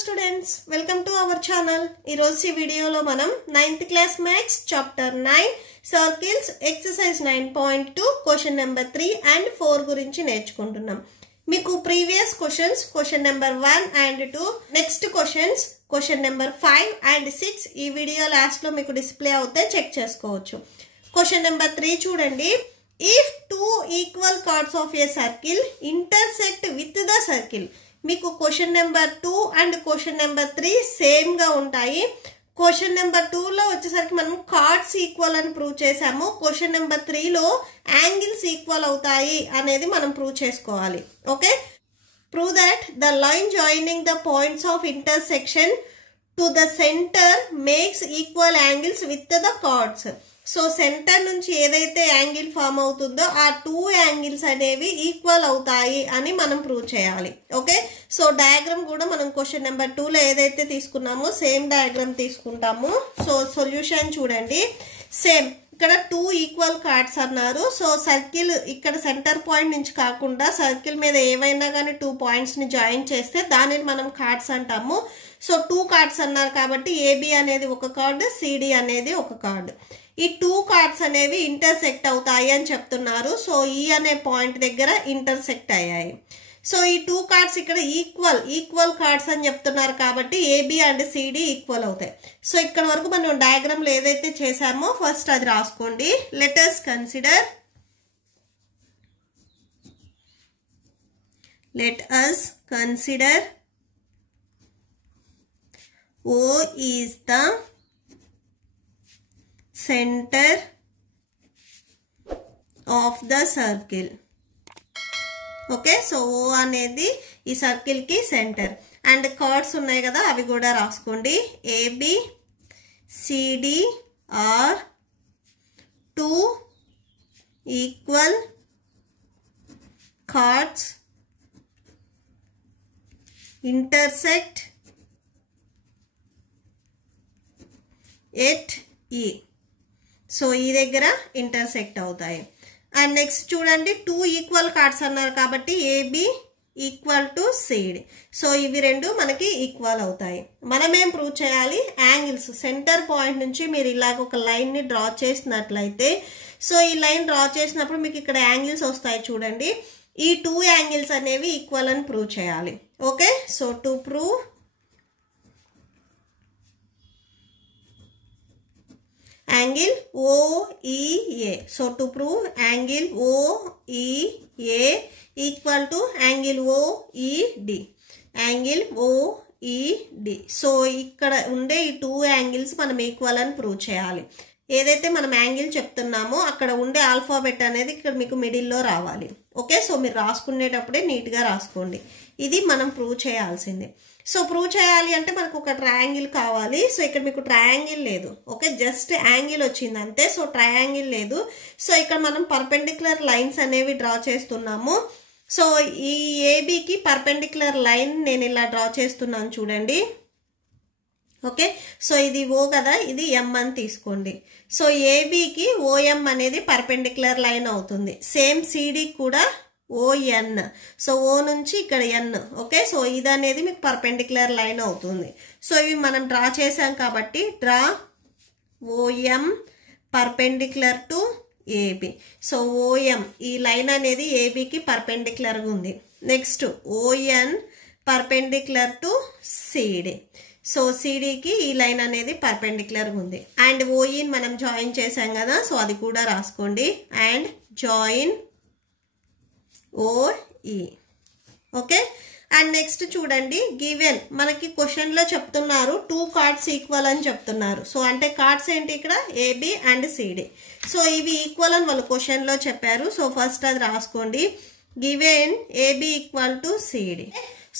students, welcome to our channel. ఈ రోజు వీడియోలో మనం 9th class maths chapter 9 circles exercise 9.2 question number 3 and 4 గురించి నేర్చుకుంటున్నాం. మీకు previous questions question number 1 and 2 next questions question number 5 and 6 ఈ వీడియో లాస్ట్ లో మీకు డిస్ప్లే అవుతే చెక్ చేసుకోవచ్చు. Question number 3 చూడండి. If two equal chords of a circle intersect with the circle, మీకు question number 2 and question number 3 same గా ఉంటాయి. Question number 2 లో వచ్చేసరికి మనం కార్డ్స్ ఈక్వల్ అని ప్రూవ్ చేసాము. క్వశ్చన్ నెంబర్ 3 లో యాంగిల్స్ ఈక్వల్ అవుతాయి అనేది మనం ప్రూవ్ చేసుకోవాలి. Okay, prove that the line joining the points of intersection to the centre makes equal angles with the cards. So centre నుంచి ఏదైతే యాంగిల్ ఫామ్ అవుతుందో ఆ 2 యాంగిల్స్ అనేవి ఈక్వల్ అవుతాయి అని మనం ప్రూవ్ చేయాలి. ఓకే, సో డయాగ్రామ్ కూడా మనం క్వశ్చన్ నెంబర్ 2 లో ఏదైతే తీసుకున్నామో సేమ్ డయాగ్రామ్ తీసుకుంటాము. సో సొల్యూషన్ చూడండి, సేమ్ ఇక్కడ 2 ఈక్వల్ కార్డ్స్ అన్నారు. సో సర్కిల్ ఇక్కడ సెంటర్ పాయింట్ నుంచి కాకుండా సర్కిల్ మీద ఏవైనా కానీ 2 పాయింట్స్ ని జాయిన్ చేస్తే దానిని మనం కార్డ్స్ అంటాము. సో 2 కార్డ్స్ అన్నారు కాబట్టి ఏబి అనేది ఒక కార్డు, సిడి అనేది ఒక కార్డు. ఈ 2 కార్డ్స్ అనేవి ఇంటర్సెక్ట్ అవుతాయి అని చెప్తున్నారు. సో ఈ అనే పాయింట్ దగ్గర ఇంటర్సెక్ట్ అయ్యాయి. సో ఈ 2 కార్డ్స్ ఇక్కడ ఈక్వల్ కార్డ్స్ అని చెప్తున్నారు కాబట్టి ఏబి అండ్ సిడి ఈక్వల్ అవుతాయి. సో ఇక్కడ వరకు మనం డయాగ్రామ్ లో ఏదైతే చేసామో ఫస్ట్ అది రాసుకోండి. Let us consider O is the center of the circle. Okay, so O అనేది ఈ సర్కిల్ కి సెంటర్ అండ్ కార్డ్స్ ఉన్నాయి కదా అవి కూడా రాసుకోండి. A B C D are 2 equal chords intersect at E. So ఈ దగ్గర ఇంటర్సెక్ట్ అవుతాయి. అండ్ నెక్స్ట్ చూడండి, 2 ఈక్వల్ కార్డ్స్ అన్నారు కాబట్టి A B equal to CD. So ఇవి రెండు మనకి ఈక్వల్ అవుతాయి. మనం ఏం ప్రూవ్ చేయాలి? యాంగిల్స్ సెంటర్ పాయింట్ నుంచి మీరు ఇలాగ ఒక లైన్ ని డ్రా చేసినట్లయితే, సో ఈ లైన్ డ్రా చేసినప్పుడు మీకు ఇక్కడ యాంగిల్స్ వస్తాయి చూడండి. ఈ 2 యాంగిల్స్ అనేవి ఈక్వల్ అని ప్రూవ్ చేయాలి. Okay, so to prove angle OEA. So to prove angle OEA equal to angle OED. Angle OED. So ఇక్కడ ఉండే ఈ 2 యాంగిల్స్ మనం ఈక్వల్ అని ప్రూవ్ చేయాలి. ఏదైతే మనం యాంగిల్ చెప్తున్నామో అక్కడ ఉండే ఆల్ఫాబెట్ అనేది ఇక్కడ మీకు మిడిల్లో రావాలి. ఓకే, సో మీరు రాసుకునేటప్పుడే నీట్గా రాసుకోండి. ఇది మనం ప్రూవ్ చేయాల్సింది. సో ప్రూవ్ చేయాలి అంటే మనకు ఒక ట్రయాంగిల్ కావాలి. సో ఇక్కడ మీకు ట్రయాంగిల్ లేదు. ఓకే, జస్ట్ యాంగిల్ వచ్చింది అంతే. సో ట్రయాంగిల్ లేదు. సో ఇక్కడ మనం పర్పెండిక్యులర్ లైన్స్ అనేవి డ్రా చేస్తున్నాము. సో ఈ ఏబికి పర్పెండిక్యులర్ లైన్ నేను ఇలా డ్రా చేస్తున్నాను చూడండి. ఓకే, సో ఇది ఓ కదా, ఇది ఎం అని తీసుకోండి. సో ఏబికి ఓఎం అనేది పర్పెండిక్యులర్ లైన్ అవుతుంది. సేమ్ సిడి కూడా ఓఎన్. సో ఓ నుంచి ఇక్కడ ఎన్. ఓకే, సో ఇది అనేది మీకు పర్పెండిక్యులర్ లైన్ అవుతుంది. సో ఇవి మనం డ్రా చేసాం కాబట్టి draw OM perpendicular to AB. So OM ఈ లైన్ అనేది ఏబికి పర్పెండిక్యులర్గా ఉంది. Next ON perpendicular to CD. So సిడికి ఈ లైన్ అనేది పర్పెండిక్యులర్గా ఉంది. అండ్ ఓఈని మనం జాయిన్ చేసాం కదా, సో అది కూడా రాసుకోండి. And join OE. Okay, and next చూడండి, గివెన్ మనకి క్వశ్చన్ లో చెప్తున్నారు 2 కార్డ్స్ ఈక్వల్ అని చెప్తున్నారు. సో అంటే కార్డ్స్ ఏంటి ఇక్కడ? A B and C D. సో ఇవి ఈక్వల్ అని వాళ్ళు క్వశ్చన్ లో చెప్పారు. సో ఫస్ట్ అది రాసుకోండి. Given A B equal to CD.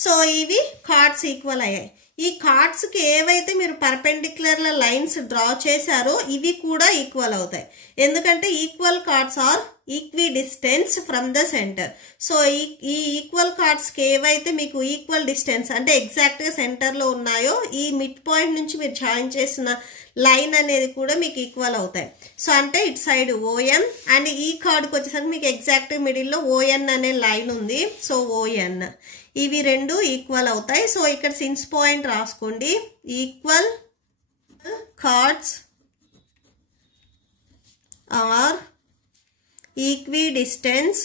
So ఇవి కార్డ్స్ ఈక్వల్ అయ్యాయి. ఈ కార్డ్స్ కి ఏవైతే మీరు పర్పెండిక్యులర్ లైన్స్ డ్రా చేశారో ఇవి కూడా ఈక్వల్ అవుతాయి. ఎందుకంటే equal chords are equidistant from the centre. So ఈ ఈక్వల్ కార్డ్స్ కి ఏవైతే మీకు ఈక్వల్ డిస్టెన్స్ అంటే ఎగ్జాక్ట్ గా సెంటర్ లో ఉన్నాయో ఈ మిడ్ పాయింట్ నుంచి మీరు జాయిన్ చేసిన లైన్ అనేది కూడా మీకు ఈక్వల్ అవుతాయి. సో అంటే ఇటు సైడ్ ఓఎన్ అండ్ ఈ కార్డ్కి వచ్చేసరికి మీకు ఎగ్జాక్ట్ మిడిల్లో ఓఎన్ అనే లైన్ ఉంది. సో ఓఎన్ ఇవి రెండు ఈక్వల్ అవుతాయి. సో ఇక్కడ సిన్స్ పాయింట్ రాసుకోండి. Equal chords are equidistance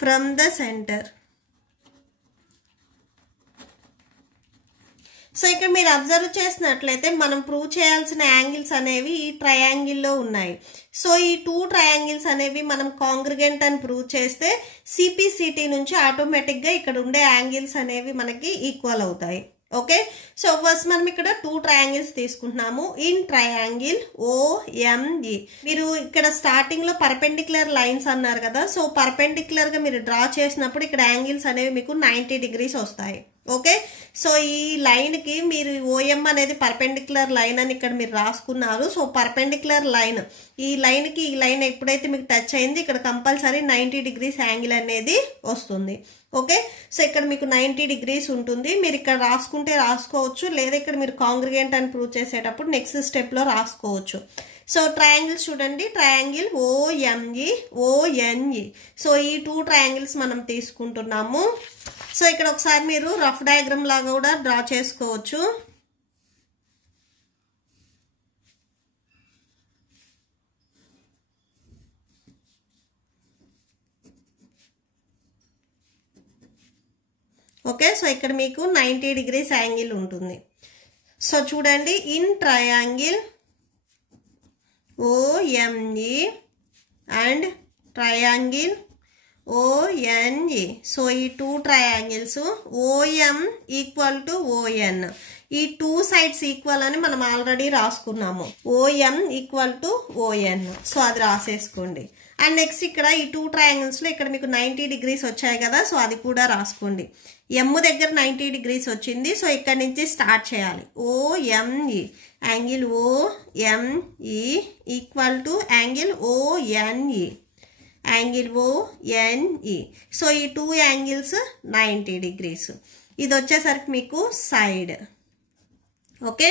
from the centre. So ఇక్కడ మీరు అబ్జర్వ్ చేసినట్లయితే మనం ప్రూవ్ చేయాల్సిన యాంగిల్స్ అనేవి ఈ ట్రయాంగిల్లో ఉన్నాయి. సో ఈ 2 ట్రయాంగిల్స్ అనేవి మనం కాంగ్రిగెంట్ అని ప్రూవ్ చేస్తే సిపిసిటీ నుంచి ఆటోమేటిక్గా ఇక్కడ ఉండే యాంగిల్స్ అనేవి మనకి ఈక్వల్ అవుతాయి. ఓకే, సో ఫస్ట్ మనం ఇక్కడ 2 ట్రయాంగిల్స్ తీసుకుంటున్నాము. ఇన్ ట్రయాంగిల్ OME మీరు ఇక్కడ స్టార్టింగ్ లో పర్పెండిక్యులర్ లైన్స్ అన్నారు కదా. సో పర్పెండిక్యులర్ గా మీరు డ్రా చేసినప్పుడు ఇక్కడ యాంగిల్స్ అనేవి మీకు 90 degrees వస్తాయి. ఓకే, సో ఈ లైన్ కి మీరు OM అనేది పర్పెండిక్యులర్ లైన్ అని ఇక్కడ మీరు రాసుకున్నారు. సో పర్పెండిక్యులర్ లైన్ ఈ లైన్ కి ఈ లైన్ ఎప్పుడైతే మీకు టచ్ అయింది ఇక్కడ కంపల్సరీ 90 degrees యాంగిల్ అనేది వస్తుంది. ఓకే, సో ఇక్కడ మీకు 90 degrees ఉంటుంది. మీరు ఇక్కడ రాసుకుంటే రాసుకోవచ్చు, లేదా ఇక్కడ మీరు కాంగ్రిగెంట్ అని ప్రూవ్ చేసేటప్పుడు నెక్స్ట్ స్టెప్ లో రాసుకోవచ్చు. సో ట్రయాంగిల్స్ చూడండి, ట్రయాంగిల్ OME ONE. సో ఈ 2 ట్రయాంగిల్స్ మనం తీసుకుంటున్నాము. సో ఇక్కడ ఒకసారి మీరు రఫ్ డయాగ్రామ్ లాగా కూడా డ్రా చేసుకోవచ్చు. ఓకే, సో ఇక్కడ మీకు 90 degrees యాంగిల్ ఉంటుంది. సో చూడండి, in triangle OME and triangle ONE. So ఈ 2 triangles OM equal to ON. ఈ 2 సైడ్స్ ఈక్వల్ అని మనం ఆల్రెడీ రాసుకున్నాము. OM equal to ON. So అది రాసేసుకోండి. అండ్ నెక్స్ట్ ఇక్కడ ఈ 2 ట్రయాంగిల్స్ లో ఇక్కడ మీకు 90 degrees వచ్చాయి కదా. సో అది కూడా రాసుకోండి. M దగ్గర 90 degrees వచ్చింది. సో ఇక్కడ నుంచి స్టార్ట్ చేయాలి. OME angle OME equal to angle ONE angle ONE. So ఈ 2 యాంగిల్స్ 90 degrees. ఇది వచ్చేసరికి మీకు సైడ్. ఓకే,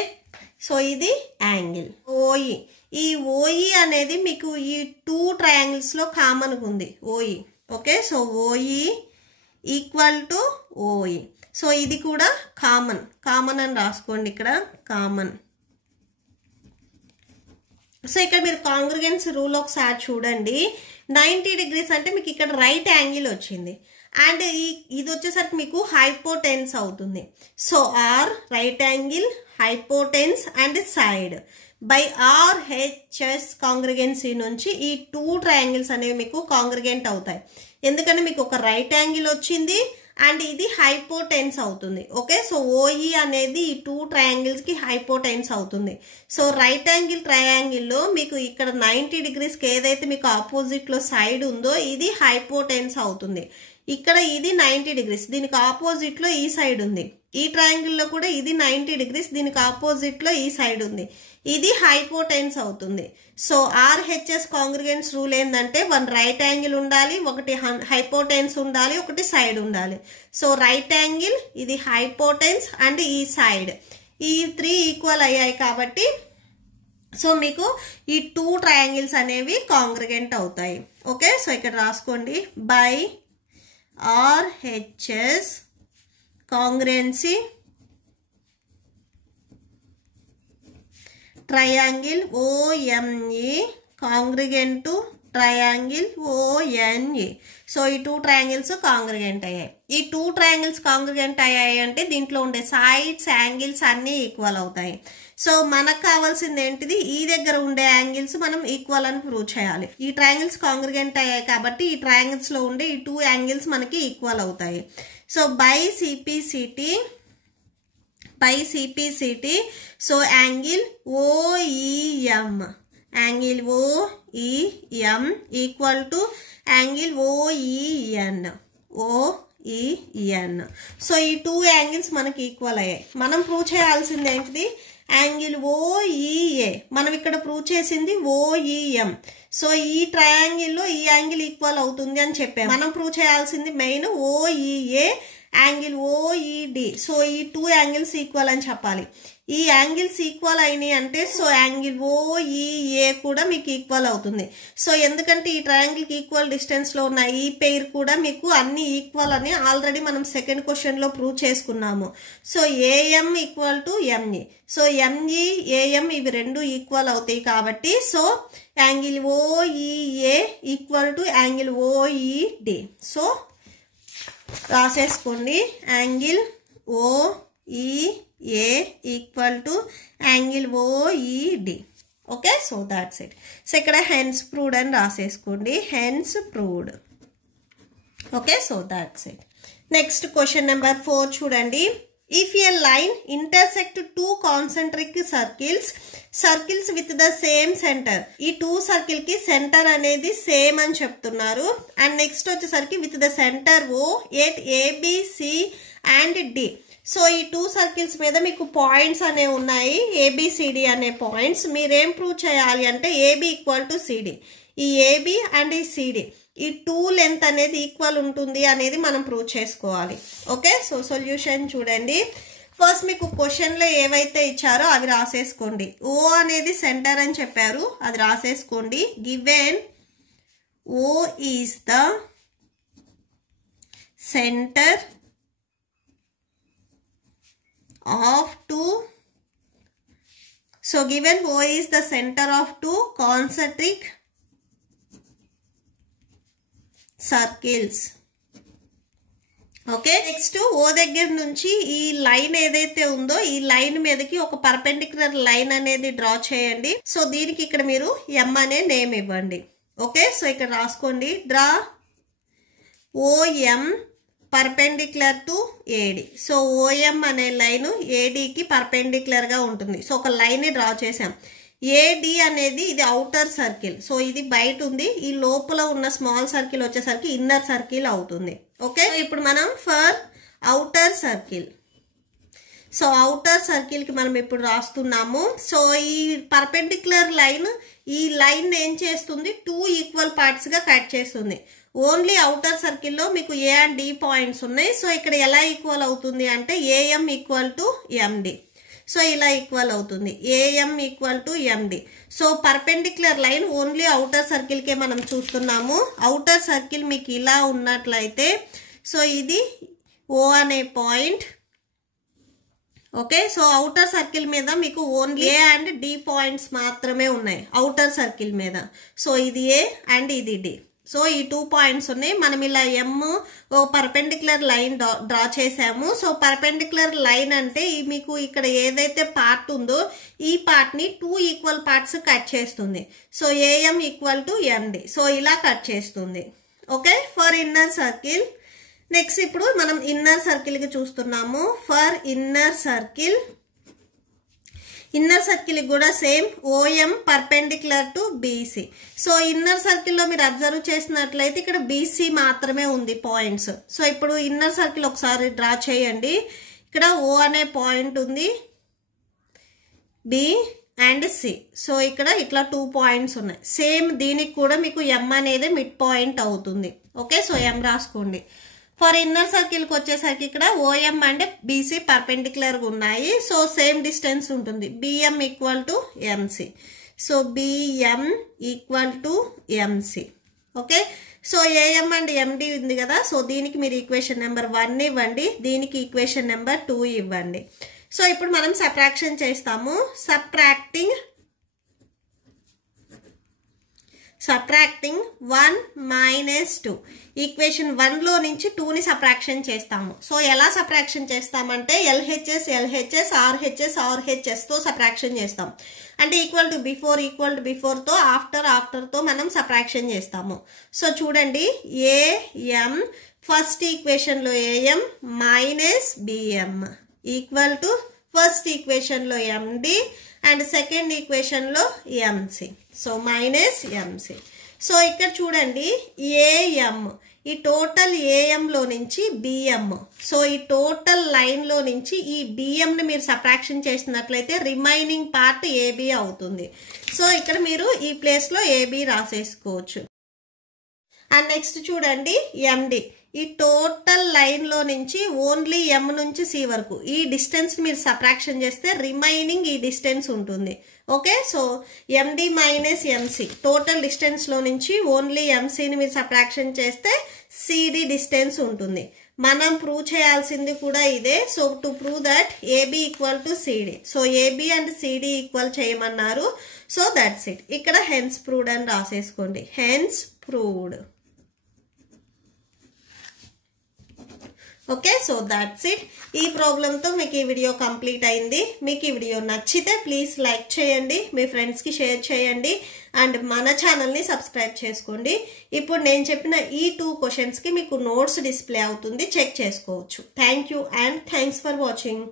సో ఇది యాంగిల్ OE. ఈ OE అనేది మీకు ఈ 2 ట్రయాంగిల్స్ లో కామన్ ఉంది OE. Okay, so OE equal to OE. So ఇది కూడా కామన్ అని రాసుకోండి, ఇక్కడ కామన్. సో ఇక్కడ మీరు కాంగ్రిగెన్స్ రూల్ ఒకసారి చూడండి. 90 degrees అంటే మీకు ఇక్కడ రైట్ యాంగిల్ వచ్చింది. అండ్ ఇది వచ్చేసరికి మీకు హైపోటెన్స్ అవుతుంది. So R right angle, hypotenuse and side by RHS congruency నుంచి ఈ 2 ట్రయాంగిల్స్ అనేవి మీకు కాంగ్రిగెంట్ అవుతాయి. ఎందుకంటే మీకు ఒక రైట్ యాంగిల్ వచ్చింది అండ్ ఇది హైపోటెన్స్ అవుతుంది. ఓకే, సో OE అనేది ఈ 2 ట్రయాంగిల్స్ కి హైపోటెన్స్ అవుతుంది. సో రైట్ యాంగిల్ ట్రయాంగిల్ లో మీకు ఇక్కడ 90 degrees కి ఏదైతే మీకు ఆపోజిట్ లో సైడ్ ఉందో ఇది హైపోటెన్స్ అవుతుంది. ఇక్కడ ఇది 90 degrees, దీనికి ఆపోజిట్ లో ఈ సైడ్ ఉంది. ఈ ట్రయాంగిల్ లో కూడా ఇది 90 degrees, దీనికి ఆపోజిట్ లో ఈ సైడ్ ఉంది. ఇది హైపోటెన్స్ అవుతుంది. సో RHS కాంగ్రిగెన్స్ రూల్ ఏంటంటే 1 రైట్ యాంగిల్ ఉండాలి, 1 హైపోటెన్స్ ఉండాలి, 1 సైడ్ ఉండాలి. సో రైట్ యాంగిల్, ఇది హైపోటెన్స్ అండ్ ఈ సైడ్, ఈ 3 ఈక్వల్ అయ్యాయి కాబట్టి సో మీకు ఈ 2 ట్రయాంగిల్స్ అనేవి కాంగ్రిగెంట్ అవుతాయి. ఓకే, సో ఇక్కడ రాసుకోండి. By RHS congruency triangle OME congruent to triangle ONE. So ఈ 2 ట్రయాంగిల్స్ కాంగ్రిగెంట్ అయ్యాయి. ఈ 2 ట్రయాంగిల్స్ కాంగ్రిగెంట్ అయ్యాయి అంటే దీంట్లో ఉండే సైడ్స్ యాంగిల్స్ అన్నీ ఈక్వల్ అవుతాయి. సో మనకు కావాల్సింది ఏంటిది, ఈ దగ్గర ఉండే యాంగిల్స్ మనం ఈక్వల్ అని ప్రూవ్ చేయాలి. ఈ ట్రయాంగిల్స్ కాంగ్రిగెంట్ అయ్యాయి కాబట్టి ఈ ట్రయాంగిల్స్ లో ఉండే ఈ 2 యాంగిల్స్ మనకి ఈక్వల్ అవుతాయి. So by CPCT so angle OEM equal to angle OEN. So ఈ 2 యాంగిల్స్ మనకి ఈక్వల్ అయ్యాయి. మనం ప్రూవ్ చేయాల్సింది ఏంటిది, యాంగిల్ OEA. మనం ఇక్కడ ప్రూవ్ చేసింది OEM. సో ఈ ట్రయాంగిల్ లో ఈ యాంగిల్ ఈక్వల్ అవుతుంది అని చెప్పాము. మనం ప్రూవ్ చేయాల్సింది main OEA angle OED. So ఈ 2 యాంగిల్స్ ఈక్వల్ అని చెప్పాలి. ఈ యాంగిల్స్ ఈక్వల్ అయినాయి అంటే సో యాంగిల్ ఓఈఏ కూడా మీకు ఈక్వల్ అవుతుంది. సో ఎందుకంటే ఈ ట్రయాంగిల్కి ఈక్వల్ డిస్టెన్స్లో ఉన్న ఈ పెయిర్ కూడా మీకు అన్ని ఈక్వల్ అని ఆల్రెడీ మనం సెకండ్ క్వశ్చన్లో ప్రూవ్ చేసుకున్నాము. So AM equal to ME. So ME AM ఇవి రెండు ఈక్వల్ అవుతాయి కాబట్టి so angle OEA equal to angle OED. So రాసేసుకోండి, angle OEA equal to angle OED. Okay, so that's it. So ఇక్కడ hence proved అని రాసేసుకోండి, hence proved. Okay, so that's it. Next question number 4 చూడండి. If a line intersect 2 concentric circles with the same center. ఈ 2 circle కి centre అనేది same అని చెప్తున్నారు. And next వచ్చేసరికి with the centre O at ABC and D. So ఈ 2 circles మీద మీకు పాయింట్స్ అనేవి ఉన్నాయి, ABCD అనే పాయింట్స్. మీరేం ప్రూవ్ చేయాలి అంటే AB ఈక్వల్ టు CD. ఈ AB అండ్ ఈ CD ఈ 2 లెంత్ అనేది ఈక్వల్ ఉంటుంది అనేది మనం ప్రూవ్ చేసుకోవాలి. ఓకే, సో సొల్యూషన్ చూడండి. ఫస్ట్ మీకు క్వశ్చన్లో ఏవైతే ఇచ్చారో అవి రాసేసుకోండి. ఓ అనేది సెంటర్ అని చెప్పారు, అది రాసేసుకోండి. Given O is the centre of 2. So given O is the centre of 2 concentric circles. Okay, next O దగ్గర నుంచి ఈ లైన్ ఏదైతే ఉందో ఈ లైన్ మీదకి ఒక పర్పెండిక్యులర్ లైన్ అనేది డ్రా చేయండి. సో దీనికి ఇక్కడ మీరు ఎం అనే నేమ్ ఇవ్వండి. ఓకే, సో ఇక్కడ రాసుకోండి, draw OM perpendicular to AD. So OM అనే లైన్ ఏడికి పర్పెండిక్యులర్గా ఉంటుంది. సో ఒక లైన్ని డ్రా చేసాం. ఏడి అనేది ఇది అవుటర్ సర్కిల్, సో ఇది బయట ఉంది. ఈ లోపల ఉన్న స్మాల్ సర్కిల్ వచ్చేసరికి ఇన్నర్ సర్కిల్ అవుతుంది. ఓకే, ఇప్పుడు మనం for outer circle, so outer సర్కిల్కి మనం ఇప్పుడు రాస్తున్నాము. సో ఈ పర్పెండిక్యులర్ లైన్ ఈ లైన్ ఏం చేస్తుంది, 2 ఈక్వల్ పార్ట్స్గా కట్ చేస్తుంది. ఓన్లీ అవుటర్ సర్కిల్లో మీకు ఏ అండ్ డి పాయింట్స్ ఉన్నాయి. సో ఇక్కడ ఎలా ఈక్వల్ అవుతుంది అంటే AM equal to MD. So ఇలా ఈక్వల్ అవుతుంది, AM equal to MD. So perpendicular line only outer సర్కిల్కే మనం చూస్తున్నాము. అవుటర్ సర్కిల్ మీకు ఇలా ఉన్నట్లయితే సో ఇది ఓ అనే point. Okay, so outer circle మీద మీకు only A and D points మాత్రమే ఉన్నాయి అవుటర్ సర్కిల్ మీద. సో ఇది ఏ అండ్ ఇది డి. సో ఈ 2 పాయింట్స్ ఉన్నాయి. మనం ఇలా M O perpendicular line draw చేసాము. సో పర్పెండిక్యులర్ లైన్ అంటే మీకు ఇక్కడ ఏదైతే పార్ట్ ఉందో ఈ పార్ట్ని 2 ఈక్వల్ పార్ట్స్ కట్ చేస్తుంది. So AM equal to MD. So ఇలా కట్ చేస్తుంది. Okay, for inner circle. Next ఇప్పుడు మనం ఇన్నర్ సర్కిల్కి చూస్తున్నాము. For inner circle, inner circle కూడా same OM perpendicular to BC. So inner సర్కిల్లో మీరు అబ్జర్వ్ చేసినట్లయితే ఇక్కడ బీసీ మాత్రమే ఉంది పాయింట్స్. సో ఇప్పుడు ఇన్నర్ సర్కిల్ ఒకసారి డ్రా చేయండి. ఇక్కడ ఓ అనే పాయింట్ ఉంది, బి అండ్ సి. సో ఇక్కడ ఇట్లా 2 పాయింట్స్ ఉన్నాయి. సేమ్ దీనికి కూడా మీకు ఎం అనేది మిడ్ పాయింట్ అవుతుంది. ఓకే, సో ఎం రాసుకోండి. ఫర్ ఇన్నర్ సర్కిల్కి వచ్చేసరికి ఇక్కడ ఓఎం అండ్ బీసీ పర్పెండిక్యులర్గా ఉన్నాయి. సో సేమ్ డిస్టెన్స్ ఉంటుంది, B M equal to M C. So B M equal to M C. Okay, so A M and M D ఉంది కదా. సో దీనికి మీరు ఈక్వేషన్ నెంబర్ 1 ఇవ్వండి, దీనికి ఈక్వేషన్ నెంబర్ 2 ఇవ్వండి. సో ఇప్పుడు మనం సబ్ట్రాక్షన్ చేస్తాము. Subtracting 1 minus 2. ఈక్వేషన్ 1లో నుంచి 2ని సబ్ట్రాక్షన్ చేస్తాము. సో ఎలా సబ్ట్రాక్షన్ చేస్తామంటే ఎల్హెచ్ఎస్ ఎల్హెచ్ఎస్ ఆర్హెచ్ఎస్ ఆర్హెచ్ఎస్తో సబ్ట్రాక్షన్ చేస్తాం. అంటే ఈక్వల్ టు బిఫోర్తో ఆఫ్టర్తో మనం సబ్ట్రాక్షన్ చేస్తాము. సో చూడండి, ఏఎం ఫస్ట్ ఈక్వేషన్లో AM minus BM equal to first ఈక్వేషన్లో ఎండి అండ్ సెకండ్ ఈక్వేషన్లో MC. So minus MC. So ఇక్కడ చూడండి, ఏఎం ఈ టోటల్ ఏఎంలో నుంచి బిఎం. సో ఈ టోటల్ లైన్లో నుంచి ఈ బిఎంని మీరు సబ్ట్రాక్షన్ చేసినట్లయితే రిమైనింగ్ పార్ట్ ఏబి అవుతుంది. సో ఇక్కడ మీరు ఈ ప్లేస్లో ఏబి రాసేసుకోవచ్చు. అండ్ నెక్స్ట్ చూడండి ఎండి, ఈ టోటల్ లైన్లో నుంచి ఓన్లీ ఎం నుంచి సి వరకు ఈ డిస్టెన్స్ మీరు సబ్ట్రాక్షన్ చేస్తే రిమైనింగ్ ఈ డిస్టెన్స్ ఉంటుంది. ఓకే, సో ఎండి మైనస్ ఎంసి టోటల్ డిస్టెన్స్లో నుంచి ఓన్లీ ఎంసీని మీరు సబ్ట్రాక్షన్ చేస్తే సిడి డిస్టెన్స్ ఉంటుంది. మనం ప్రూవ్ చేయాల్సింది కూడా ఇదే. So to prove that AB equal to CD, so AB and CD equal చేయమన్నారు. So that's it. ఇక్కడ హెన్స్ ప్రూవ్డ్ అని రాసేసుకోండి, hence proved. Okay, so that's it. ఈ ప్రాబ్లంతో మీకు ఈ వీడియో కంప్లీట్ అయింది. మీకు ఈ వీడియో నచ్చితే ప్లీజ్ లైక్ చేయండి, మీ ఫ్రెండ్స్కి షేర్ చేయండి అండ్ మన ఛానల్ని సబ్స్క్రైబ్ చేసుకోండి. ఇప్పుడు నేను చెప్పిన ఈ 2 క్వశ్చన్స్కి మీకు నోట్స్ డిస్ప్లే అవుతుంది, చెక్ చేసుకోవచ్చు. Thank you and thanks for watching.